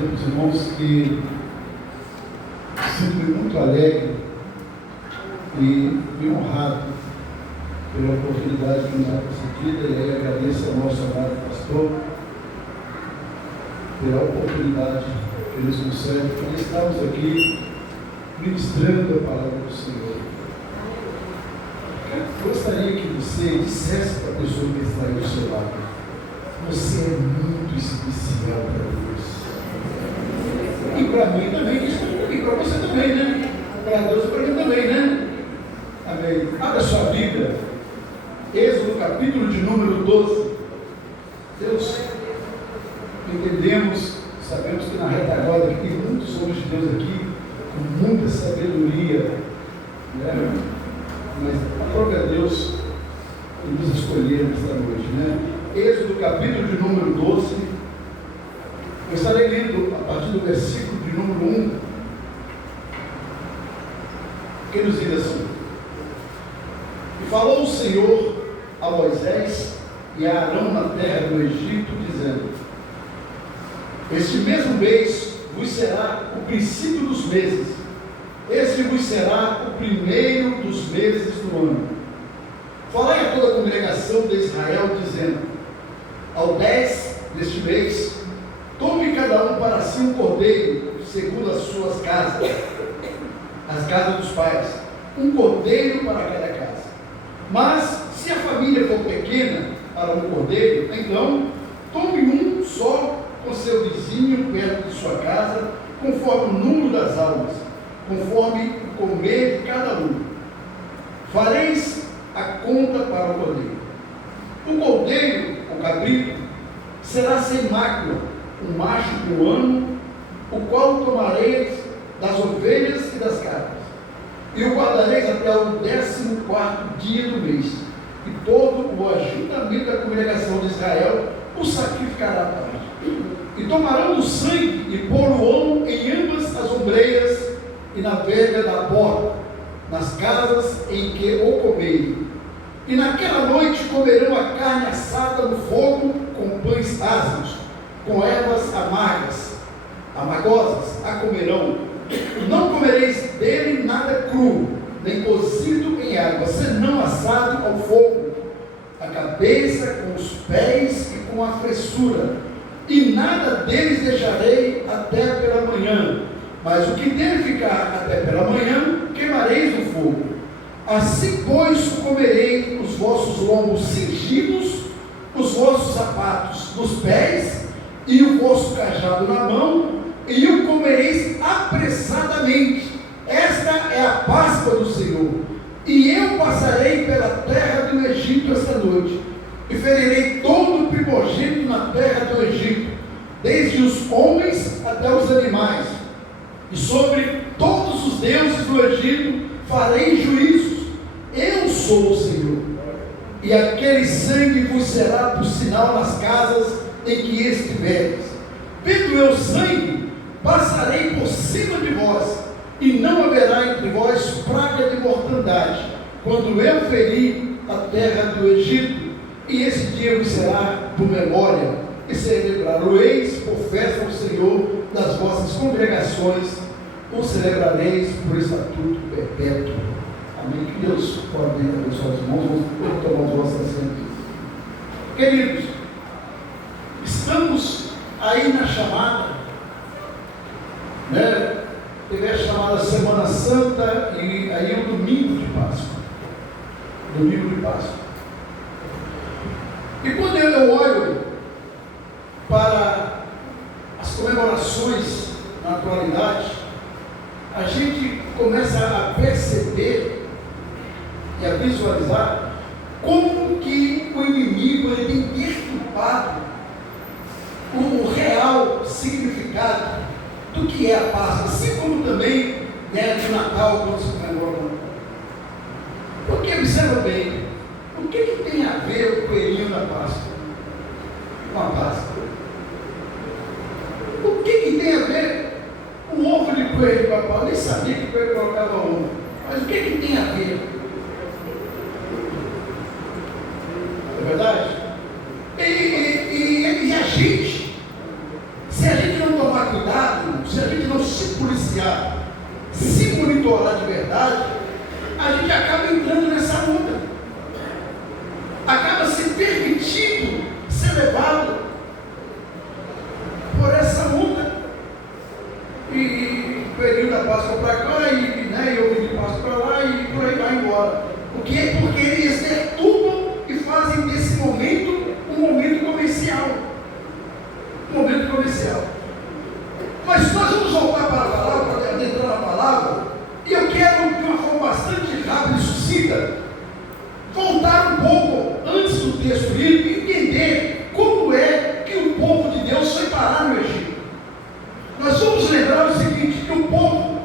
dizer para os irmãos que sinto-me muito alegre e honrado pela oportunidade que nos é concedida, e aí agradeço ao nosso amado pastor pela oportunidade que eles concedem para estarmos aqui ministrando a palavra do Senhor. Eu gostaria que você dissesse para a pessoa que está aí do seu lado: você é muito especial para Deus. E para mim também, e para você também, né? Para Deus e para mim também, né? Amém. Abra sua Bíblia, Êxodo capítulo de número 12. Deus, entendemos, sabemos que na retaguarda tem muitos homens de Deus aqui, com muita sabedoria, né? Mas aprove a Deus que nos escolher nesta noite, né? Êxodo capítulo de número 12. Eu estarei lendo a partir do versículo de número 1, que nos diz assim: E falou o Senhor a Moisés e a Arão na terra do Egito, dizendo: Este mesmo mês vos será o princípio dos meses, este vos será o primeiro dos meses do ano. Falai a toda a congregação de Israel, dizendo: Ao 10 deste mês, tome cada um para si um cordeiro, segundo as suas casas, as casas dos pais, um cordeiro para cada casa. Mas, se a família for pequena para um cordeiro, então tome um só com seu vizinho perto de sua casa, conforme o número das almas, conforme o comer de cada um. Fareis a conta para o cordeiro. O cordeiro, o cabrito, será sem mácula, um macho por ano, o qual tomareis das ovelhas e das cabras, e o guardareis até o 14º dia do mês, e todo o ajuntamento da congregação de Israel o sacrificará à tarde. E tomarão do sangue e pôr-o-ão em ambas as ombreiras e na verga da porta, nas casas em que o comerem. E naquela noite comerão a carne assada no fogo com pães asmos, com ervas amargosas a comerão. Não comereis dele nada cru, nem cozido em água, senão assado ao fogo, a cabeça com os pés e com a fressura. E nada deles deixarei até pela manhã, mas o que dele ficar até pela manhã, queimareis no fogo. Assim, pois, comereis os vossos lombos cingidos, os vossos sapatos nos pés, e o vosso cajado na mão, e o comereis apressadamente. Esta é a Páscoa do Senhor. E eu passarei pela terra do Egito esta noite, e ferirei todo o primogênito na terra do Egito, desde os homens até os animais, e sobre todos os deuses do Egito farei juízos. Eu sou o Senhor. E aquele sangue vos será por sinal nas casas em que estiveres. Vendo eu sangue, passarei por cima de vós, e não haverá entre vós praga de mortandade, quando eu ferir a terra do Egito. E esse dia vos será por memória, e celebrareis por festa ao Senhor das vossas congregações, o celebrareis por estatuto perpétuo. Amém. Que Deus pode abençoar os irmãos. Vamos tomar os vossos assentos. Queridos, estamos aí na chamada, né? Teve a chamada Semana Santa e aí o domingo de Páscoa. Domingo de Páscoa. E quando eu olho para as comemorações na atualidade, a gente começa a perceber e a visualizar como que o inimigo ele tem deturpado o real significado do que é a Páscoa, assim como também, né, de Natal, quando se comemora o Natal. Porque observa bem, o que tem a ver o coelhinho da Páscoa com a Páscoa? O que tem a ver o ovo de coelho com a Páscoa? Eu nem sabia que o coelho colocava ovo, mas o que tem a ver? É verdade? E a gente, se a gente não tomar cuidado, se a gente não se policiar, se monitorar de verdade, a gente acaba entrando nessa onda, acaba se permitindo ser levado por essa onda, e período da Páscoa para cá, e eu vim de Páscoa para lá, e por aí vai embora. Por quê? Porque eles perturbam e fazem desse momento um momento comercial. Um momento comercial. Mas nós vamos voltar para a palavra, para adentrar na palavra, e eu quero, de uma forma bastante rápida e sucinta, voltar um pouco antes do texto lido e entender como é que o povo de Deus foi parar no Egito. Nós vamos lembrar o seguinte, que o povo,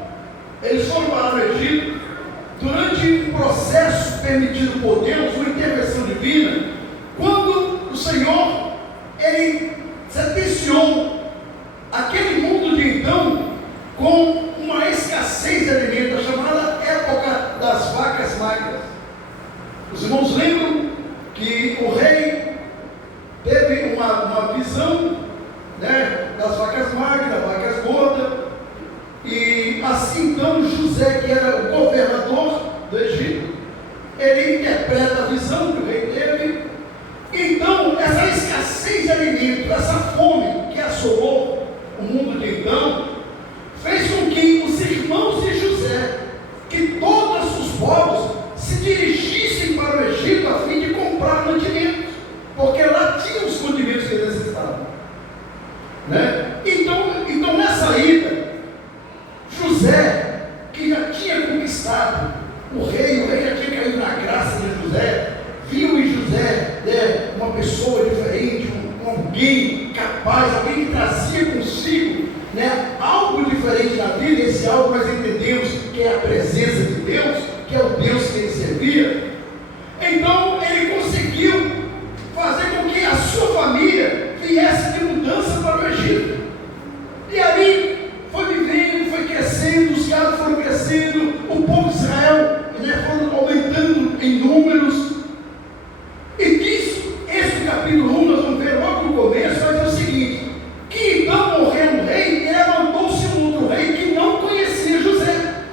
eles foram parar no Egito durante um processo permitido por Deus, uma intervenção divina, quando o Senhor, ele sentenciou aquele mundo de então com uma escassez de alimentos, chamada época das vacas magras. Os irmãos lembram que o rei teve uma visão, né, das vacas magras, das vacas gordas, e assim então José, que era o governador do Egito, ele interpreta a visão que o rei teve. Então essa escassez de alimentos, essa fome que assolou o mundo de então, fez com que os irmãos de José, que todos os povos, se dirigissem para o Egito a fim de comprar mantimentos, porque lá tinham os mantimentos que eles necessitavam, né? Então nessa ida, José, que já tinha conquistado o rei já tinha caído na graça de José, viu em José, né, uma pessoa diferente, alguém capaz, alguém que trazia consigo, né, algo diferente na vida. Esse algo nós entendemos que é a presença de Deus, que é o Deus que ele servia. Então ele conseguiu fazer com que a sua família viesse de mudança para o Egito, e ali foi vivendo, foi crescendo, os gados foram crescendo, o povo de Israel, né, foram aumentando em números. E diz, esse capítulo 1, nós vamos ver logo no começo, vai dizer o seguinte, que então morrendo o rei, e levantou-se um outro rei que não conhecia José.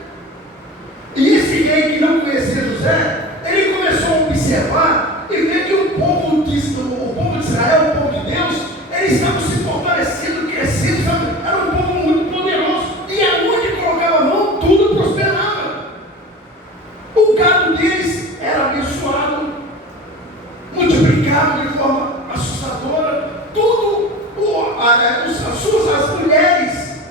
E esse rei que não conhecia José, ele começou a observar e ver que o povo de Israel, o povo de Deus, eles estavam se fortalecendo, crescendo, era um povo muito poderoso, e aonde colocava a mão, tudo prosperava. O gado deles era abençoado, multiplicado de forma assustadora, tudo, as mulheres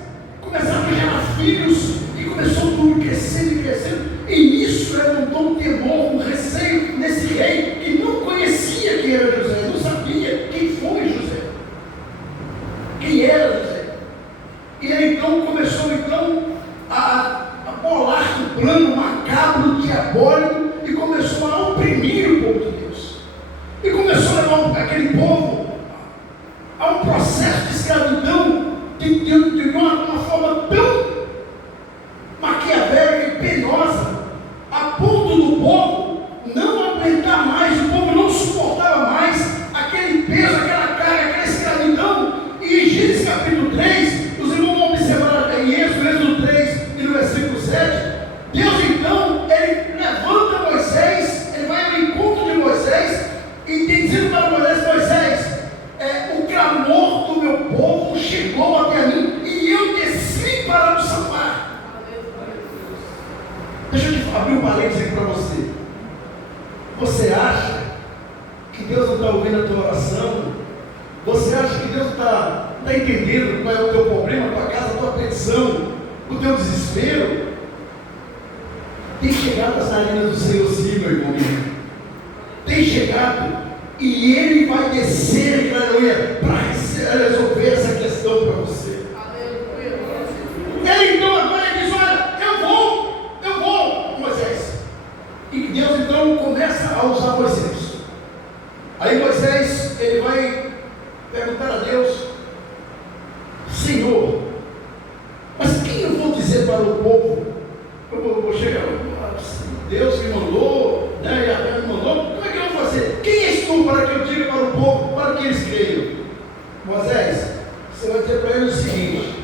começaram a gerar filhos, e começou tudo crescendo e crescendo, e isso levantou um temor, um receio nesse rei, que não conhecia quem era José, não sabia quem foi José, quem era José. E ele então começou a bolar um plano macabro, diabólico, e começou a oprimir o povo de Deus, e começou a levar aquele povo a um processo de escravidão de uma forma tão maquiavélica e penosa, a ponto do povo não aguentar mais, o povo não suportava mais aquele peso, aquela carga, aquela escravidão. E em Gênesis capítulo 3, os irmãos vão observar em Êxodo 3 e no versículo 7, Deus então, ele levanta Moisés, ele vai ao encontro de Moisés, e dizendo para Moisés, o clamor do meu povo chegou até mim, e eu desci para o salvar. Deixa eu te abrir um parênteses aqui para você. Você acha que Deus não está ouvindo a tua oração? Você acha que Deus não está entendendo qual é o teu problema, a tua casa, a tua petição, o teu desespero? Tem chegado as narinas do Senhor, sim, meu irmão. Tem chegado, e Ele vai descer, aleluia, para resolver essa questão para você. Ele então agora diz: olha, eu vou, Moisés. E Deus então começa a usar Moisés. Aí Moisés, ele vai perguntar a Deus: Senhor, mas quem eu vou dizer para o povo? Eu vou chegar, Deus me mandou, né? Yahvé me mandou, como é que eu vou fazer? Quem és tu para que eu diga para o povo, para que eles creiam? Moisés, você vai dizer para eles o seguinte: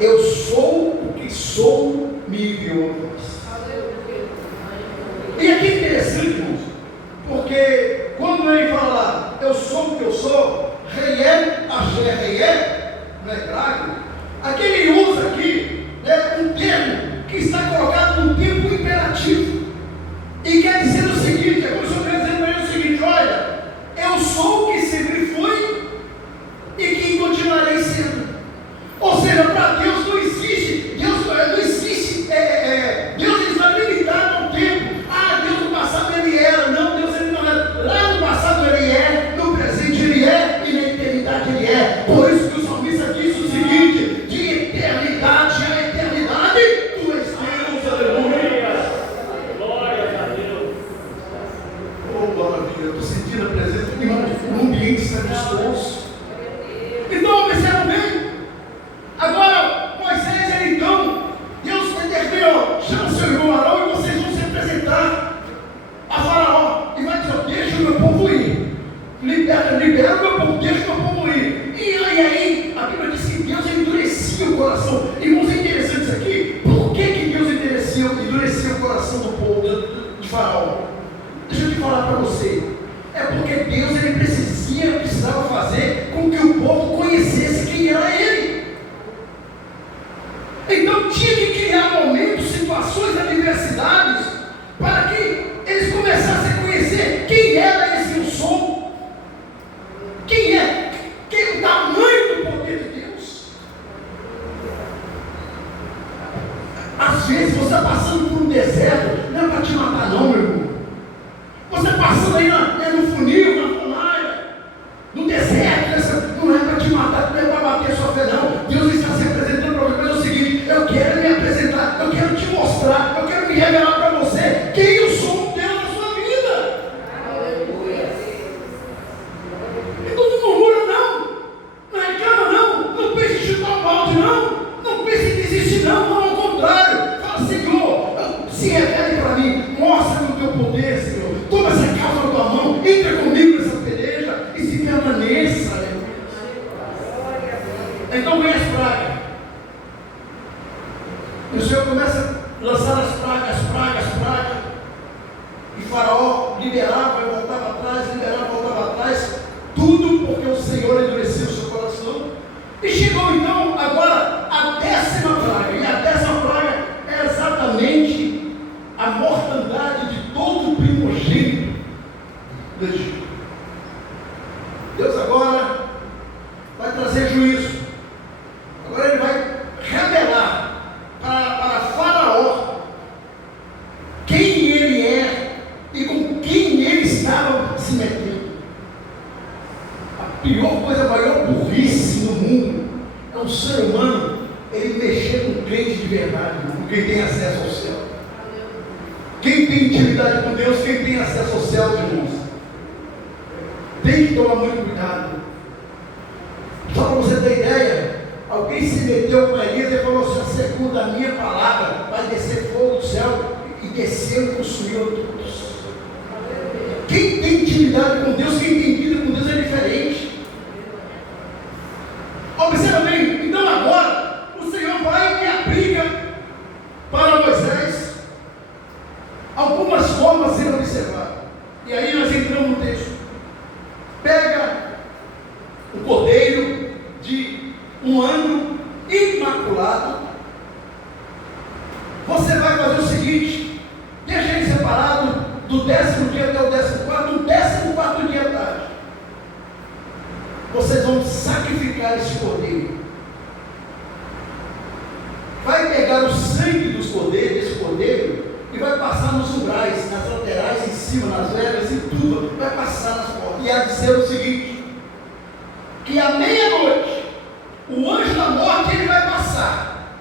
Eu sou o que sou, me enviou a vós. E aqui é interessante, irmãos, porque quando ele fala lá, eu sou o que eu sou, reié, axé, reié, no hebraico, aqui ele usa aqui um termo que está colocado num tempo imperativo. E quer dizer o seguinte, agora o Senhor quer dizer para ele o seguinte: olha, eu sou o que sempre fui e que continuarei sendo. Ou seja, para Deus não existe, Deus está limitado ao tempo. Deus no passado ele era, não, Deus ele não era. Lá no passado ele é, no presente ele é e na eternidade ele é. Por isso que o salmista diz o seguinte: de eternidade a eternidade, tu és Deus, aleluia. Glória a Deus. Oh, maravilha, eu estou sentindo a presença de um ambiente gostoso. Então, observa bem. Agora, Moisés, ele então, Deus determinou: chama seu irmão Arão e vocês vão se apresentar a Faraó. E vai dizer: deixa o meu povo ir. Libera o meu povo, deixa o meu povo ir. E aí, a Bíblia diz que Deus endurecia o coração. Irmãos, é interessante isso aqui. Por que Deus endurecia o coração do povo de Faraó? Deixa eu te falar para você. É porque Deus ele precisava fazer com que o povo conhecesse quem era ele. Então tinha que criar momentos, situações, adversidades, para que eles começassem a conhecer quem era esse eu sou. Quem é? O tamanho do poder de Deus. Às vezes você está passando por um deserto, não é para te matar não, meu irmão. Você passando aí no funil, na fornalha, no deserto, não é para te matar, não é para bater sua fé não. Deus está se apresentando para você, mas é o seguinte: eu quero me apresentar, eu quero te mostrar, eu quero me revelar para você quem eu sou, Deus na sua vida. Aleluia. Então não murmura não reclama não pense em chutar o balde não pense em desistir não, ao contrário. Fala: Senhor, se revele para mim, mostra-me o teu poder, Senhor. Toma essa causa na tua mão, entra comigo nessa peleja e se permaneça. Então vem as pragas. E o Senhor começa a lançar as pragas. E Faraó liberava e voltava atrás. Tudo porque o Senhor endureceu o seu coração. E chegou então agora a 10ª praga. E a 10ª praga é exatamente a mortandade de todo o primogênito do Egito. Deus agora vai trazer juízo. Agora ele vai revelar para Faraó quem ele é e com quem ele estava se metendo. A pior coisa, a maior burrice no mundo é um ser humano ele mexer com crente de verdade, com quem tem acesso ao céu. Quem tem intimidade com Deus, quem tem acesso ao céu, irmãos, tem que tomar muito cuidado. Só para você ter ideia, alguém se meteu com Elias e falou assim: segundo a minha palavra, vai descer fogo do céu, e desceu e consumiu a todos. Quem tem intimidade com Deus, quem tem vida com Deus é diferente. Observa bem, então agora o Senhor vai e aplica para Moisés algumas formas a ser observadas. E aí nós entramos no texto. Pega o cordeiro de um ano imaculado. Você vai fazer o seguinte: deixa ele separado do 10º dia até o 14º, do 14º dia à tarde. Vocês vão sacrificar esse cordeiro. Vai pegar o sangue dos cordeiros, desse cordeiro, e vai passar nos umbrais, nas laterais, em cima, nas velas, em tudo. Vai passar nas portas. E a dizer o seguinte: que à meia-noite, o anjo da morte ele vai passar.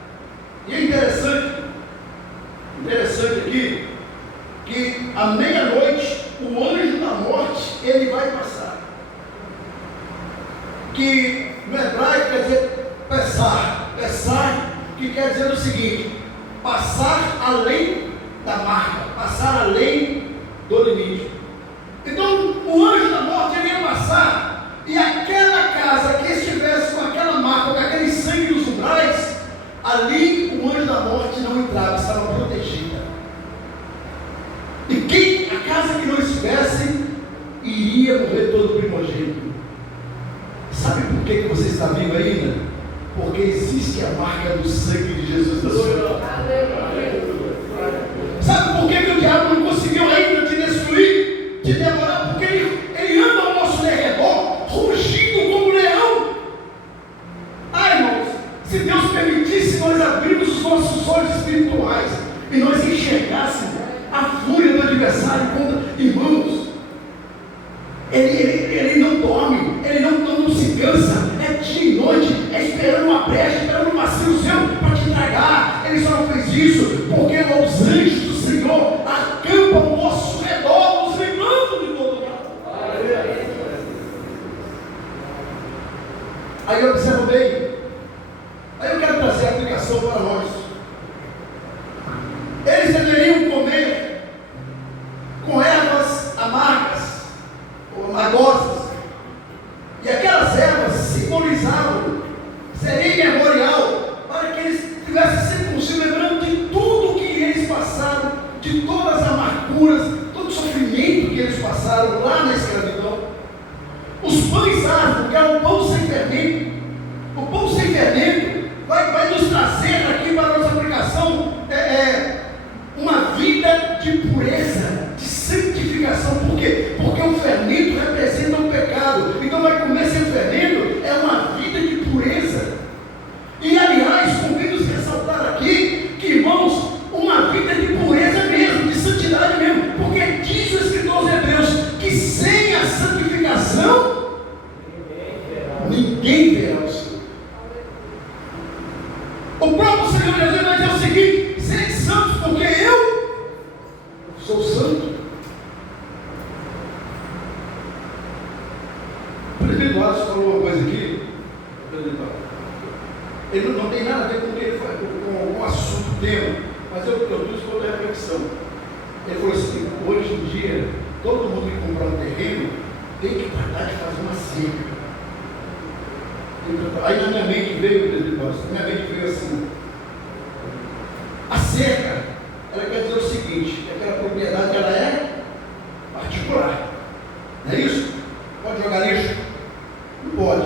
E é interessante aqui, que à meia-noite, o anjo da morte ele vai passar. Que no hebraico quer dizer pesar, que quer dizer o seguinte: passar além da marca, passar além do limite. Então o anjo da morte ele ia passar, e aquela casa que estivesse com aquela marca, com aquele sangue dos umbrais, está vivo ainda? Porque existe a marca do sangue de Jesus na sua vida. Sabe por que o diabo não conseguiu ainda te destruir, te devorar? Porque ele anda ao nosso derredor, rugindo como leão. Ai, irmãos, se Deus permitisse nós abrirmos os nossos olhos espirituais e nós enxergássemos a fúria do adversário contra irmãos, ele não dorme, ele não se cansa, é dia e noite, é esperando uma brecha, esperando um vacilo seu para te tragar. Ele só não fez isso porque os anjos do Senhor acampam ao nosso redor, nos livrando de todo mal. Aí observa bem, aí eu quero trazer a aplicação para nós. Eles deveriam comer com ervas amargas ou amargosas, e aquelas ervas simbolizavam, seria memorial, para que eles tivessem sempre consigo lembrando de tudo que eles passaram, de todas as amarguras, todo o sofrimento que eles passaram lá na escravidão. Os pães árvores, que é o pão sem fermento, o pão sem fermento vai nos trazer aqui para a nossa aplicação uma vida de pureza, de santificação. Por quê? Porque o fermento representa o pecado. Então vai comer sem fermento é uma vida de pureza. E aliás, convido-os a ressaltar aqui que, irmãos, uma vida de pureza mesmo, de santidade mesmo, porque diz o escritor aos Hebreus que sem a santificação ninguém verá o Senhor. O próprio Senhor Jesus vai dizer o seguinte: sede santos, porque eu sou santo. O presidente Wallace falou uma coisa aqui, ele não tem nada a ver com o que ele faz, com o assunto, o tema, mas eu produzo toda a reflexão. Ele falou assim: hoje em dia, todo mundo que comprar um terreno tem que tratar de fazer uma cerca. Aí na minha mente veio, presidente Wallace, na minha mente veio assim: a cerca, ela quer dizer o seguinte, que aquela propriedade ela é particular, não é isso? Pode jogar lixo? Não pode.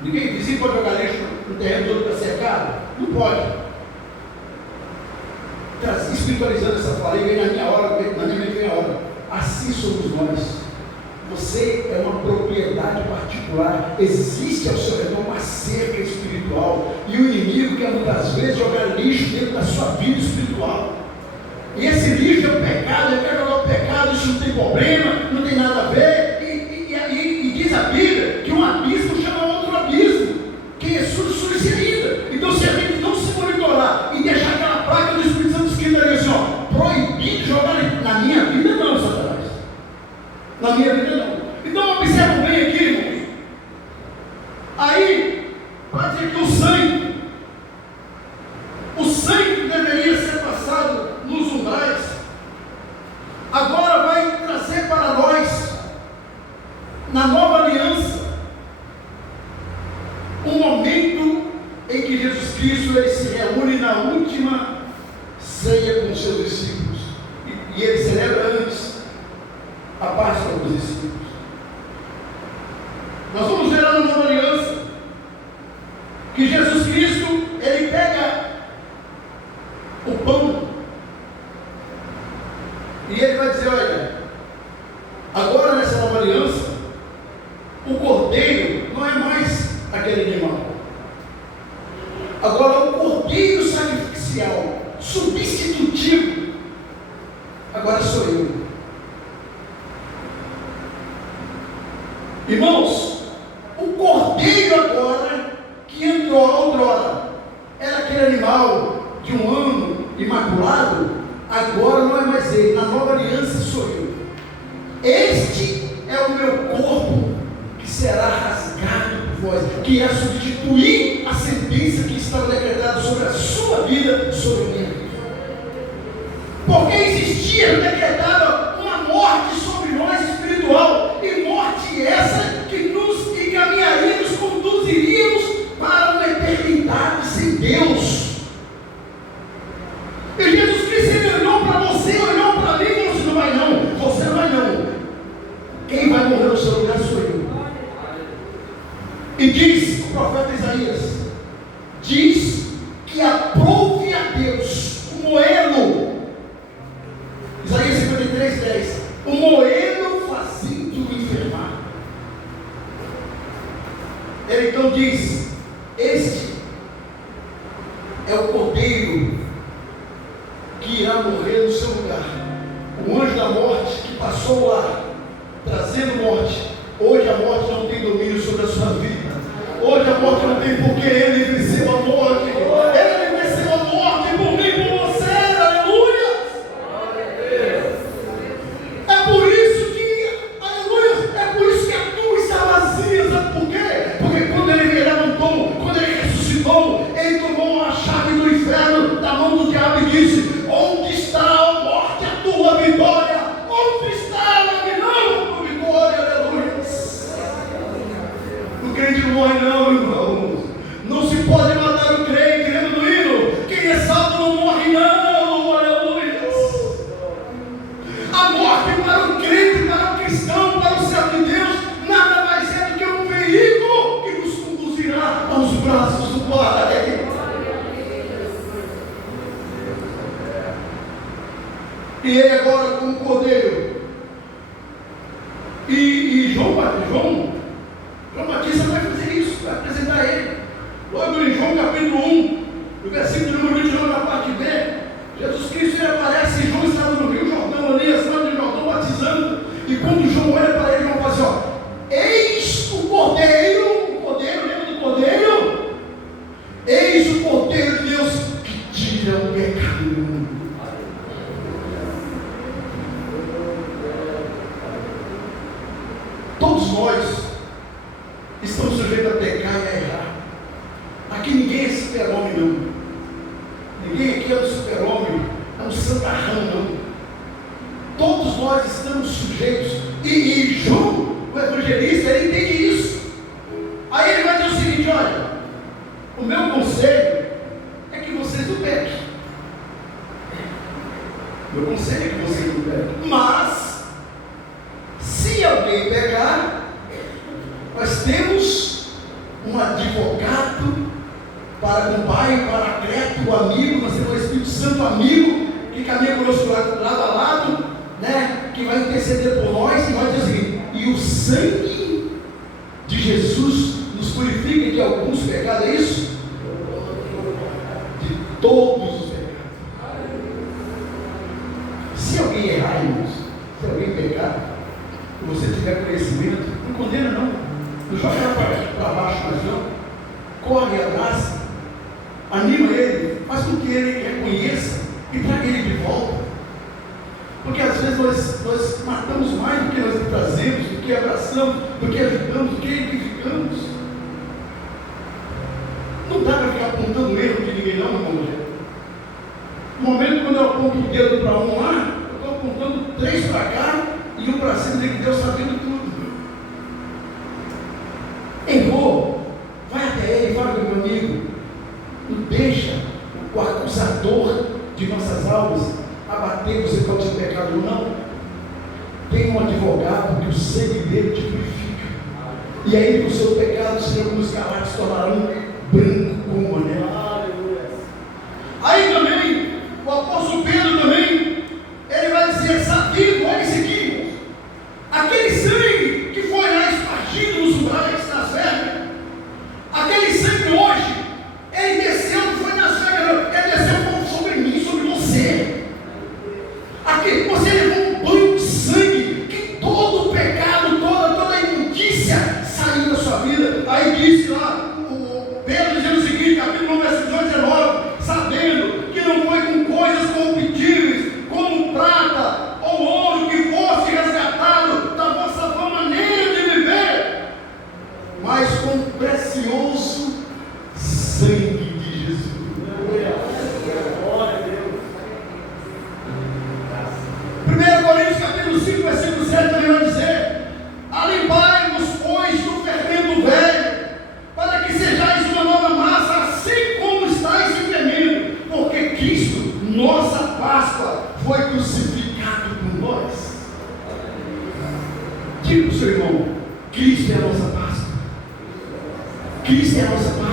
Ninguém vizinho pode jogar lixo no terreno do outro está cercado? Não pode. Espiritualizando essa fala, vem na minha hora, na minha mente vem a hora. Assim somos nós. Você é uma propriedade particular. Existe ao seu redor uma cerca espiritual. E o inimigo quer muitas vezes jogar lixo dentro da sua vida espiritual. E esse lixo é o pecado. Ele quer jogar o pecado, isso não tem problema, não tem nada a ver. E diz a Bíblia que um abismo chama outro abismo, que é surge ainda. Então, se a gente não se monitorar e deixar aquela placa do Espírito Santo escrita ali assim, ó, proibido jogar na minha vida, não, Satanás. Na minha vida, não. Então, observam bem aqui, irmãos. Aí, vai dizer que o sangue que deveria ser passado nos umbrais, agora vai trazer para nós, na nova aliança, um momento em que Jesus Cristo ele se reúne na última ceia com os seus discípulos, e ele celebra antes a Páscoa dos discípulos. Nós vamos ver lá na nova aliança que Jesus Cristo ele pega o pão e ele vai dizer: olha, agora nessa nova aliança, o cordeiro não é mais aquele animal. Agora o cordeiro sacrificial, substitutivo, agora sou eu. Irmãos, o cordeiro agora, que entrou outrora, era aquele animal de um ano imaculado, agora não é mais ele. Na nova aliança sou eu. Este é o meu corpo que será rasgado por vós, que irá substituir a sentença que estava decretada sobre a sua vida, sobre a minha vida. Porque existia decretada uma morte sobre nós espiritual, e morte essa que nos encaminharia, nos conduziríamos para uma eternidade sem Deus. E Jesus Cristo ele olhou para você, olhou para mim e falou assim: não vai não, você não vai não. Quem vai morrer no seu lugar sou eu. E diz o profeta profeta Isaías diz que aprove a Deus o moelo. Isaías 53:10. O moelo fazendo enfermar. Ele então diz: este é o cordeiro que irá morrer no seu lugar. O anjo da morte que passou lá, trazendo morte. Hoje a morte não tem domínio sobre a sua vida. Hoje a morte não tem, porque ele venceu a morte. Ele venceu a morte por mim e por você. Aleluia! É por isso que, aleluia, é por isso que a tua está vazia. Sabe por quê? Porque quando ele levantou, quando ele ressuscitou, ele tomou a chave do inferno da mão do diabo e disse: onde está a morte, a tua vitória? Onde está a tua vitória? Aleluia! O crente não morre não, irmãos. Não se pode matar o crente, lembra do hino? Quem é salvo não morre não, aleluia. A morte para o crente, para o cristão, para o servo de Deus, nada mais é do que um veículo que nos conduzirá aos braços do Pai. E ele agora como cordeiro. E João Batista vai fazer isso, vai apresentar ele. Logo em João capítulo 1, no versículo número 29, na parte B, Jesus Cristo aparece e João estava no Rio Jordão, ali, a cidade de Jordão, batizando. E quando João olha para ele, João fala assim: ó, eis o cordeiro, lembra do cordeiro? Eis o cordeiro de Deus que tira o pecado do mundo. Todos nós estamos sujeitos a pecar e a errar. Aqui ninguém é super-homem, não. Ninguém aqui é um super-homem, é um santarrão, não. Todos nós estamos sujeitos. E João, o evangelista, ele entende isso. Aí ele vai dizer o seguinte: olha, o meu conselho é que vocês não pequem. Meu conselho é que vocês não pequem. Mas, se alguém pecar, nós temos um advogado para com o Pai, Paracleto, o amigo. Nós temos o Espírito Santo amigo, que caminha conosco lado a lado, né? Que vai interceder por nós e vai dizer o seguinte: e o sangue de Jesus nos purifica de alguns pecados, é isso? De todos os pecados. Se alguém errar, irmãos, se alguém pecar, se você tiver conhecimento, não condena não, não joga para baixo, mas não, corre atrás, anima ele, faz com que ele reconheça e traga ele de volta. Porque às vezes nós matamos mais do que nós trazemos, do que abraçamos, do que ajudamos, do que edificamos. Não dá para ficar apontando o erro de ninguém não, irmão. No momento quando eu aponto o dedo para um lá, eu estou apontando 3 para cá e 1 para cima, dizer que Deus está vendo tudo. Errou, vai até ele e fala: meu amigo, não deixa o acusador de nossas almas abater você pelo seu pecado ou não. Tem um advogado que o sangue dele te purifica, e aí o seu pecado será como os escarlates, se tornarão branco como a neve. Aí também o apóstolo Pedro também, ele vai dizer: sabido, olha isso aqui, aquele sangue que foi lá espargido nos umbrais, nas vergas, aquele sangue hoje, ele desceu, não foi nas vergas, ele desceu sobre mim, sobre você. Aqui, você levou um banho de sangue, que todo o pecado, toda a imundícia saiu da sua vida. Aí disse lá, o Pedro dizendo o seguinte, capítulo 1, versículo 19: sabendo que não foi com coisas corruptíveis, como prata ou ouro, que fosse resgatado da vossa maneira de viver, mas com o precioso sangue de Jesus. Glória a Deus. 1 Coríntios capítulo 5, versículo 7 também vai dizer: alimpai-vos, pois, do fermento velho, para que sejais uma nova massa, assim como estáis em fermento, porque Cristo, nossa Páscoa, foi crucificado por nós. Diga para o seu irmão: Cristo é a nossa Páscoa. Cristo é a nossa Páscoa.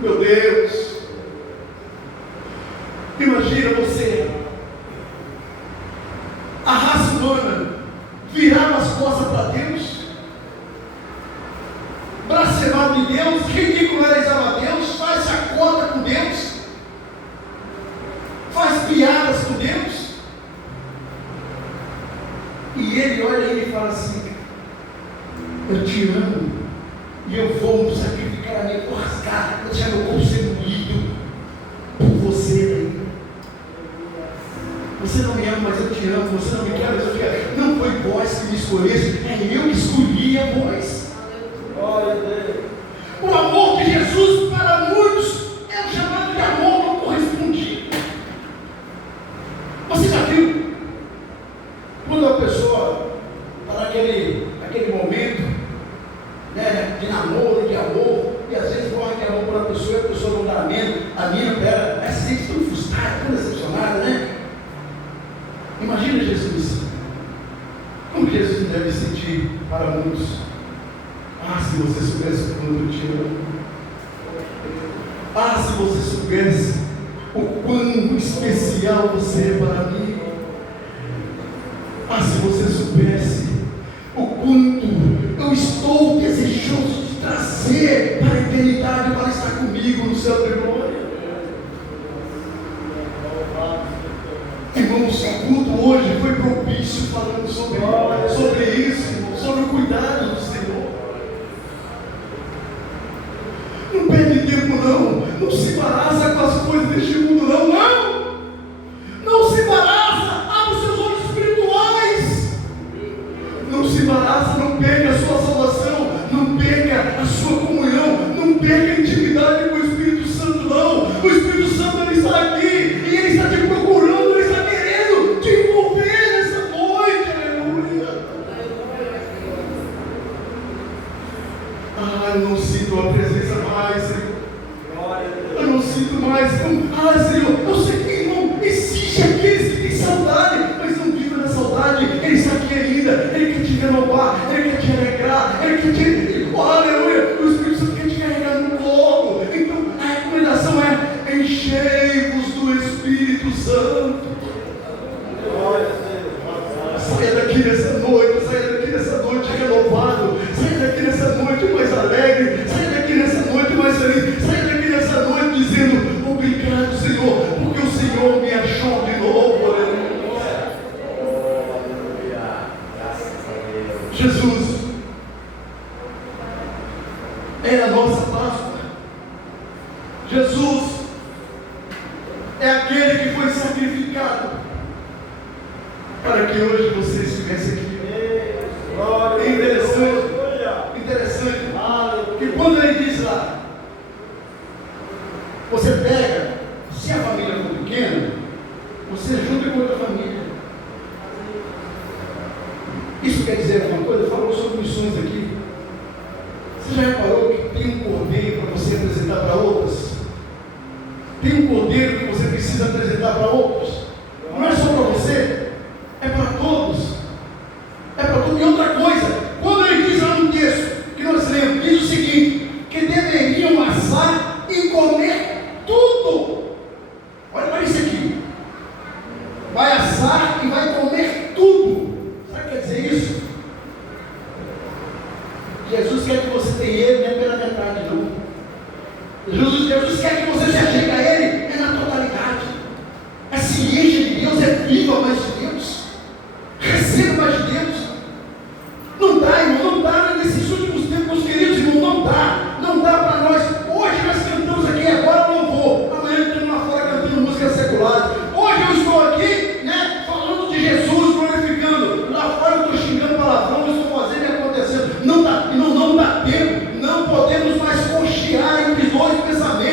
Meu Deus, imagina você, a raça humana, virar as costas para Deus, blasfemar de Deus, ridicularizar a Deus, faz chacota com Deus, faz piadas com Deus, e ele olha e ele fala assim: eu te amo, e eu vou sacrificar a minha rasgar, eu deixar meu corpo ser moído por você. Você não me ama, mas eu te amo. Você não me quer, mas eu te quero. Não foi vós que me escolheste, é eu que escolhi a vós. Glória a Deus. O amor de Jesus para muitos é um chamado de amor não correspondido. Você já viu quando a pessoa está naquele momento, né, de namoro, de amor, e às vezes morre de amor para a pessoa e a pessoa não dá a mina para ela, essa gente tão frustrada, tão decepcionada, né? Imagina Jesus, como Jesus deve sentir para muitos. Ah, se você soubesse o quanto eu te amo. Ah, se você soubesse o quão especial você é para mim. Ah, se você soubesse o quanto eu estou desejoso de trazer para a eternidade, para estar comigo no céu de glória. Irmãos, o culto hoje foi propício falando sobre isso, sobre o cuidado do Senhor. Não perde tempo não se embaraça com as coisas deste mundo não se embaraça, abre os seus olhos espirituais, não se embaraça, não perca a sua salvação, não perca a sua comunhão, não perca a intimidade com o Espírito Santo não. O Espírito Santo ele está aqui e ele está te procurando, ele está querendo te envolver nessa noite, aleluia. Ah, eu não sinto a presença mais, Senhor. Eu não sinto mais. Senhor, eu sei que irmão, existe aqueles que têm saudade, mas não vivem na saudade. Ele está aqui ainda, ele quer te renovar, ele quer te alegrar, ele quer te. Aleluia, o Espírito Santo quer te carregar no colo. Então a recomendação é: enchei-vos do Espírito Santo. Saia daqui nessa noite renovado, saia daqui nessa noite mais alegre, saia daqui nessa noite mais feliz, saia daqui nessa noite dizendo: obrigado, Senhor, porque o Senhor me achou de novo. Aleluia. Jesus é a nossa Páscoa. Jesus é aquele que foi sacrificado para que hoje você estivesse aqui. É interessante que quando ele diz lá, você pega, se a família for pequena, você junta com outra família. Isso quer dizer alguma coisa? Falou sobre missões aqui. Você já reparou que tem um cordeiro para você apresentar para outros? Tem um cordeiro que você precisa apresentar para outros. Não é só para você, é para todos. É para todos. E outra coisa, quando ele diz lá no texto que nós lemos, diz o seguinte: que deveriam assar e comer tudo. Olha para isso aqui. Vai assar e vai comer tudo. Sabe o que quer dizer isso? Jesus quer que você tenha ele, não é pela metade não. Jesus quer que você se achegue a ele, é na totalidade. É ciência de Deus, é viva mais de Deus. Receba mais de Deus. Não dá, irmão, não dá nesses últimos tempos, queridos irmãos, não dá para nós. Hoje nós cantamos aqui, agora louvor, amanhã estamos lá fora cantando músicas seculares. Hoje eu estou aqui, né, falando de Jesus, glorificando. Lá fora eu estou xingando palavrão, eu estou fazendo e acontecendo. Não dá tempo, não podemos mais cochear entre dois pensamentos.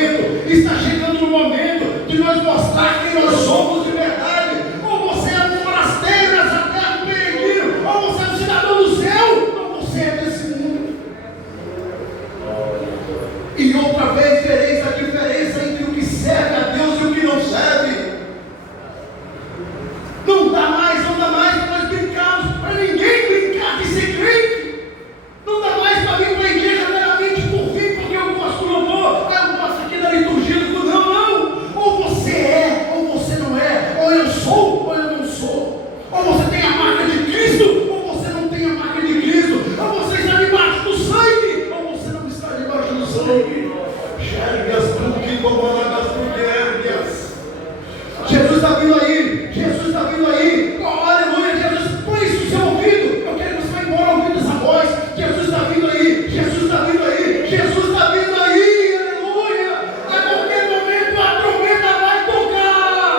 Jesus está vindo aí, Jesus está vindo aí, oh, aleluia, Jesus, põe isso no seu ouvido, eu quero que você vá embora ouvindo essa voz, Jesus está vindo aí, Jesus está vindo aí, Jesus está vindo aí, aleluia, a qualquer momento a trombeta vai tocar.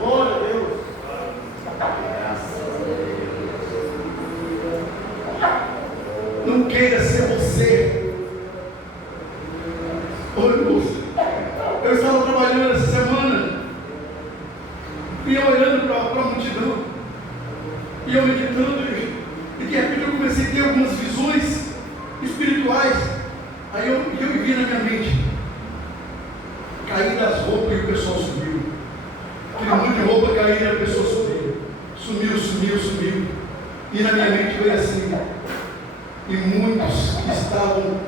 Glória a Deus. Não queira ser você. Oh, irmãos, eu estava trabalhando essa semana e eu olhando para a multidão e eu meditando e de repente eu comecei a ter algumas visões espirituais. Aí eu me vi na minha mente cair das roupas e o pessoal subiu, aquele monte de roupa cair e a pessoa sumiu e na minha mente foi assim, e muitos que estavam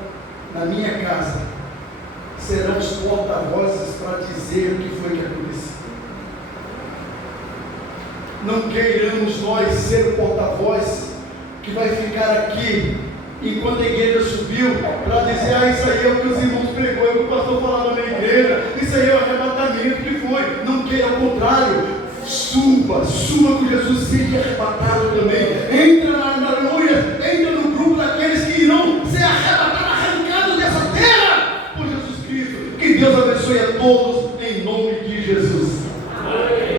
na minha casa serão os porta-vozes para dizer o que foi que aconteceu. Não queiramos nós ser o porta-voz que vai ficar aqui enquanto a igreja subiu para dizer, isso aí é o que os irmãos pregou, é o que o pastor falava na igreja, isso aí é o arrebatamento que foi. Não queira, ao contrário, suba com Jesus, seja arrebatado também, entra na